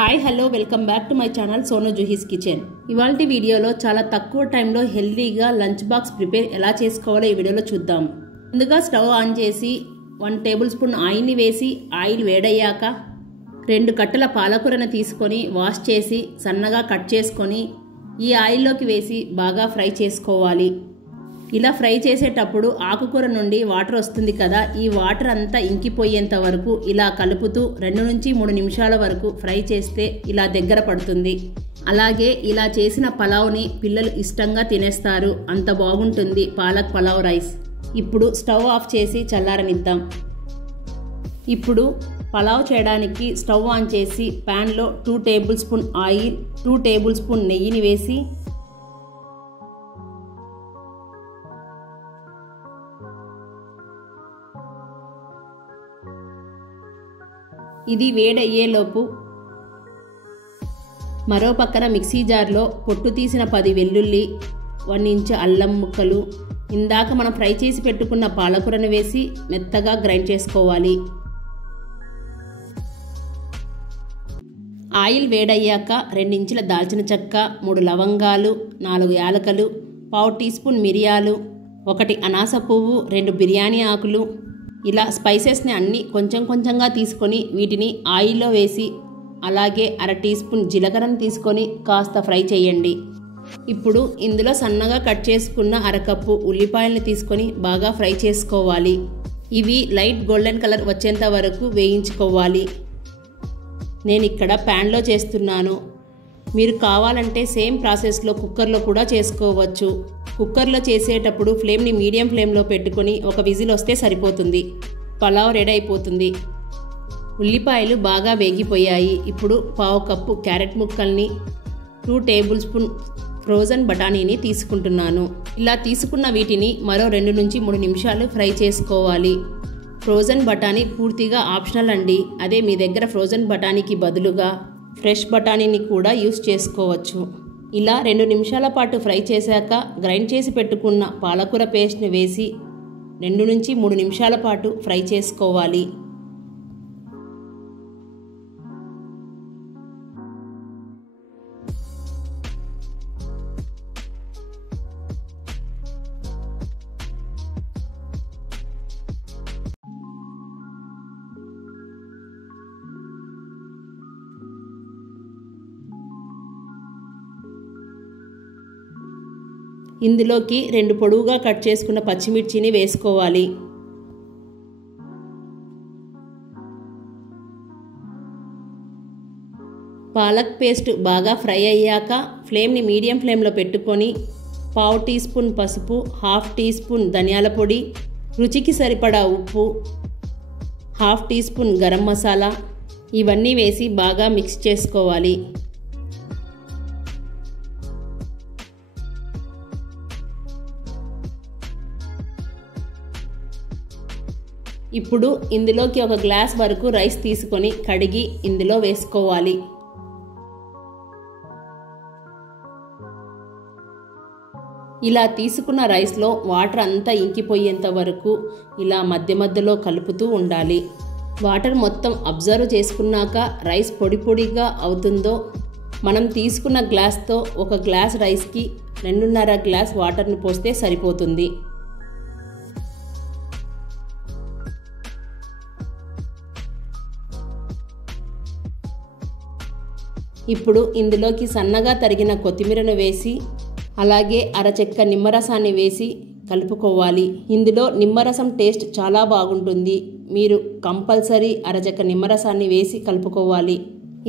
Hi hello welcome back to my channel Sonu Juhi's kitchen. ఇవాల్టి వీడియోలో చాలా తక్కువ టైంలో హెల్తీగా లంచ్ బాక్స్ ప్రిపేర్ ఎలా చేసుకోవాలో ఈ వీడియోలో చూద్దాం. ముందుగా స్టవ్ ఆన్ చేసి 1 టేబుల్ స్పూన్ ఆయిల్ని వేసి ఆయిల్ వేడయ్యాక 2 కట్టల పాలకూరను తీసుకొని వాష్ చేసి సన్నగా కట్ చేసుకొని ఈ ఆయిల్లోకి వేసి బాగా ఫ్రై చేసుకోవాలి. ఇలా ఫ్రై చేసేటప్పుడు ఆకుకూర నుండి వాటర్ వస్తుంది కదా, ఈ వాటర్ అంతా ఇంకిపోయేంత వరకు ఇలా కలుపుతూ 2 నుంచి 3 నిమిషాల వరకు ఫ్రై చేస్తే ఇలా దగ్గర పడుతుంది. అలాగే ఇలా చేసిన పలావ్ని పిల్లలు ఇష్టంగా తినేస్తారు. అంత బాగుంటుంది పాలక్ పలావ్ రైస్. ఇప్పుడు స్టవ్ ఆఫ్ చేసి చల్లారనిద్దాం. ఇప్పుడు పలావ్ చేయడానికి స్టవ్ ఆన్ చేసి ప్యాన్లో 2 table spoon oil, 2 table spoon నెయ్యిని వేసి ఇది వేడయ్యేలోపు మరో పక్కన మిక్సీ జార్లో పొట్టు తీసిన 10 వెల్లుల్లి, 1 ఇంచు అల్లం ముక్కలు, ఇందాక మనం ఫ్రై చేసి పెట్టుకున్న పాలకూరను వేసి మెత్తగా గ్రైండ్ చేసుకోవాలి. ఆయిల్ వేడయ్యాక 2 ఇంచుల దాల్చిన చెక్క, 3 లవంగాలు, 4 యాలకులు, 1/2 టీ స్పూన్ మిరియాలు, 1 అనాస పువ్వు, 2 బిర్యానీ ఆకులు, ఇలా స్పైసెస్ని అన్నీ కొంచెం కొంచెంగా తీసుకొని వీటిని ఆయిల్లో వేసి అలాగే 1/2 టీ స్పూన్ జీలకర్రను తీసుకొని కాస్త ఫ్రై చేయండి. ఇప్పుడు ఇందులో సన్నగా కట్ చేసుకున్న 1/2 కప్పు ఉల్లిపాయలను తీసుకొని బాగా ఫ్రై చేసుకోవాలి. ఇవి లైట్ గోల్డెన్ కలర్ వచ్చేంత వరకు వేయించుకోవాలి. నేను ఇక్కడ ప్యాన్లో చేస్తున్నాను. మీరు కావాలంటే సేమ్ ప్రాసెస్లో కుక్కర్లో కూడా చేసుకోవచ్చు. కుక్కర్లో చేసేటప్పుడు ఫ్లేమ్ని మీడియం ఫ్లేమ్లో పెట్టుకొని 1 విజిల్ వస్తే సరిపోతుంది. పలావ్ రెడీ అయిపోతుంది. ఉల్లిపాయలు బాగా వేగిపోయాయి. ఇప్పుడు 1/2 కప్పు క్యారెట్ ముక్కల్ని, 2 టేబుల్ స్పూన్ ఫ్రోజన్ బఠానీని తీసుకుంటున్నాను. ఇలా తీసుకున్న వీటిని మరో 2 నుంచి 3 నిమిషాలు ఫ్రై చేసుకోవాలి. ఫ్రోజన్ బఠానీ పూర్తిగా ఆప్షనల్ అండి. అదే మీ దగ్గర ఫ్రోజన్ బఠానీకి బదులుగా ఫ్రెష్ బఠానీని కూడా యూస్ చేసుకోవచ్చు. ఇలా 2 నిమిషాల పాటు ఫ్రై చేశాక గ్రైండ్ చేసి పెట్టుకున్న పాలకూర పేస్ట్ని వేసి 2 నుంచి 3 నిమిషాల పాటు ఫ్రై చేసుకోవాలి. ఇందులోకి 2 పొడవుగా కట్ చేసుకున్న పచ్చిమిర్చిని వేసుకోవాలి. పాలక్ పేస్ట్ బాగా ఫ్రై అయ్యాక ఫ్లేమ్ని మీడియం ఫ్లేమ్లో పెట్టుకొని 1/2 టీ స్పూన్ పసుపు, 1/2 టీ స్పూన్ ధనియాల పొడి, రుచికి సరిపడా ఉప్పు, 1/2 టీ స్పూన్ గరం మసాలా ఇవన్నీ వేసి బాగా మిక్స్ చేసుకోవాలి. ఇప్పుడు ఇందులోకి 1 గ్లాస్ వరకు రైస్ తీసుకొని కడిగి ఇందులో వేసుకోవాలి. ఇలా తీసుకున్న రైస్లో వాటర్ అంతా ఇంకిపోయేంత వరకు ఇలా మధ్య మధ్యలో కలుపుతూ ఉండాలి. వాటర్ మొత్తం అబ్జర్వ్ చేసుకున్నాక రైస్ పొడి పొడిగా అవుతుందో మనం తీసుకున్న గ్లాస్తో 1 గ్లాస్ రైస్కి 2.5 గ్లాస్ వాటర్ని పోస్తే సరిపోతుంది. ఇప్పుడు ఇందులోకి సన్నగా తరిగిన కొత్తిమీరను వేసి అలాగే 1/2 చెక్క నిమ్మరసాన్ని వేసి కలుపుకోవాలి. ఇందులో నిమ్మరసం టేస్ట్ చాలా బాగుంటుంది. మీరు కంపల్సరీ 1/2 చెక్క నిమ్మరసాన్ని వేసి కలుపుకోవాలి.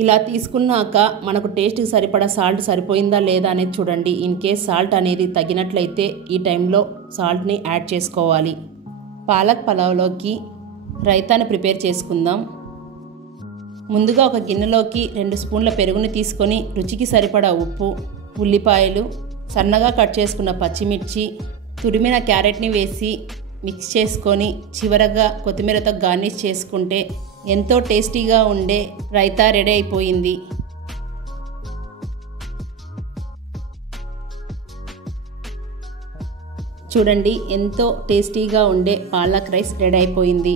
ఇలా తీసుకున్నాక మనకు టేస్ట్కి సరిపడా సాల్ట్ సరిపోయిందా లేదా అనేది చూడండి. ఇన్ కేస్ సాల్ట్ అనేది తగినట్లయితే ఈ టైంలో సాల్ట్ని యాడ్ చేసుకోవాలి. పాలక్ పలావ్లోకి రైతాని ప్రిపేర్ చేసుకుందాం. ముందుగా ఒక గిన్నెలోకి 2 స్పూన్ల పెరుగుని తీసుకొని రుచికి సరిపడా ఉప్పు, ఉల్లిపాయలు, సన్నగా కట్ చేసుకున్న పచ్చిమిర్చి, తురిమిన క్యారెట్ని వేసి మిక్స్ చేసుకొని చివరగా కొత్తిమీరతో గార్నిష్ చేసుకుంటే ఎంతో టేస్టీగా ఉండే రైతా రెడీ అయిపోయింది. చూడండి, ఎంతో టేస్టీగా ఉండే పాలక్ రైస్ రెడీ అయిపోయింది.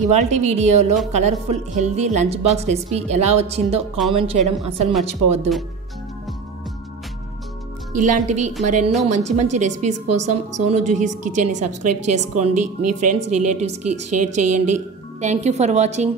ఇవాల్టి వీడియోలో colourful healthy lunch box recipe ఎలా వచ్చిందో కామెంట్ చేయడం అసలు మర్చిపోవద్దు. ఇలాంటివి మరెన్నో మంచి మంచి రెసిపీస్ కోసం సోను జుహీస్ కిచెన్ని సబ్స్క్రైబ్ చేసుకోండి. మీ ఫ్రెండ్స్ రిలేటివ్స్కి షేర్ చేయండి. Thank you for watching.